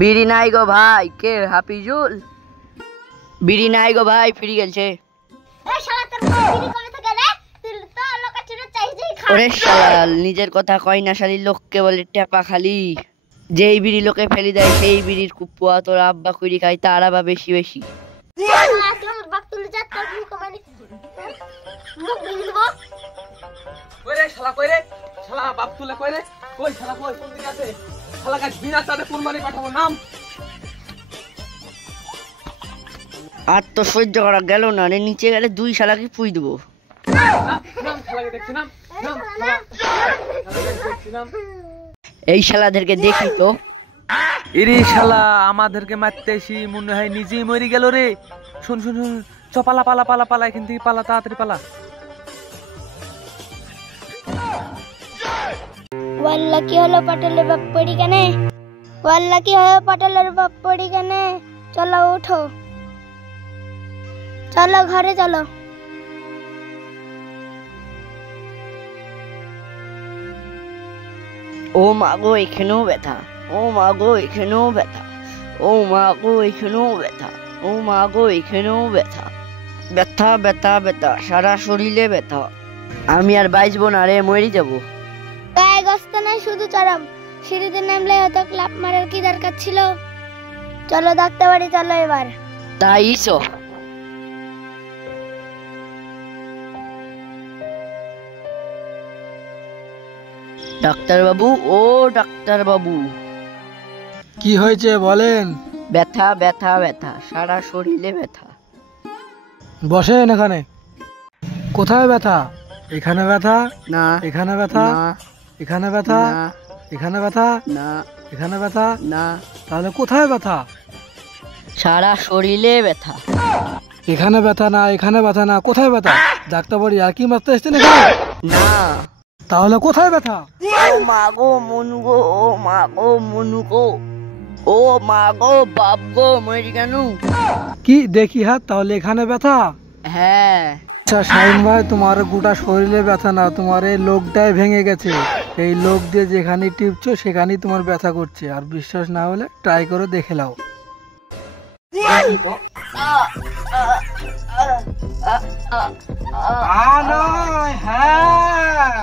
বিড়ি নাই গো ভাই। কে হাফিজুল? বিড়ি নাই গো ভাই, ফিরে গেছে। ওরে শালা, নিজের কথা কয় না শালি, লোককে বলে টেপা খালি। যেই বিড়ি লোকে ফেলি দেয় সেই বিড়ির কুপুয়া তোর আব্বা কুড়ি খাই, তার আবার বেশি বেশি। আর তো সহ্য করা গেল না রে, নিচে গেলে দুই শালাকে পুই দেবো। এই শালাদেরকে দেখি তো। এরে শালা, আমাদেরকে মারতে এসে মনে হয় নিজেই মরে গেল রে। শুন শুন শুন, পালা পালা পালা পালা, এখান থেকে পালা, তাড়াতাড়ি পালা। ওয়াল্লা কি হলো পটলের বাপ পড়ি কেনে? ওয়াল্লা কি হলো পটলের বাপ পড়ি কেনে? চলো উঠো, চলো ঘরে চলো। ও মা গো, এখানেও ব্যথা। ও মা গো, এখানেও ব্যথা। ও মা গো, এখানেও ব্যথা। ও মা গো, এখানেও ব্যথা। ব্যথা ব্যথা ব্যথা, সারা শরীরে ব্যথা। আমি আর বাঁচবো না রে, মরে যাবো। গায়ে গস্ত নাই, শুধু চরম। সিঁড়িতে নামলে হয়তো ক্লাব মারার কি দরকার ছিল? চলো ডাক্তার বাড়ি চলো এবার। তাই তো। ডাক্তার বাবু, ও ডাক্তার বাবু। কি হয়েছে বলেন? ব্যথা ব্যথা ব্যথা, সারা শরীরে ব্যথা। বসেন এখানে। কোথায় ব্যথা? এখানে ব্যথা না, এখানে ব্যথা না, এখানে ব্যথা না, এখানে ব্যথা না, এখানে ব্যথা। না, তাহলে কোথায় ব্যথা? সারা শরীরে ব্যথা। এখানে ব্যথা না, এখানে ব্যথা না, কোথায় ব্যথা? ডাক্তার বাড়ি আর কি মারতে এসছেন এখানে? না। তাহলে কোথায় ব্যথা? ও মা গো মনু গো, ও মা গো মনু গো, ও মা গো বাপ গো, মরি কেন? কি দেখি হাত, তাহলে এখানে ব্যথা। হ্যাঁ। আচ্ছা শাহিন ভাই, তোমার গোটা শরীরে ব্যথা না, তোমার এই লোকটাই ভেঙে গেছে। এই লোক দিয়ে যেখানে টিপছো সেখানেই তোমার ব্যথা করছে। আর বিশ্বাস না হলে ট্রাই করে দেখে নাও। হ্যাঁ।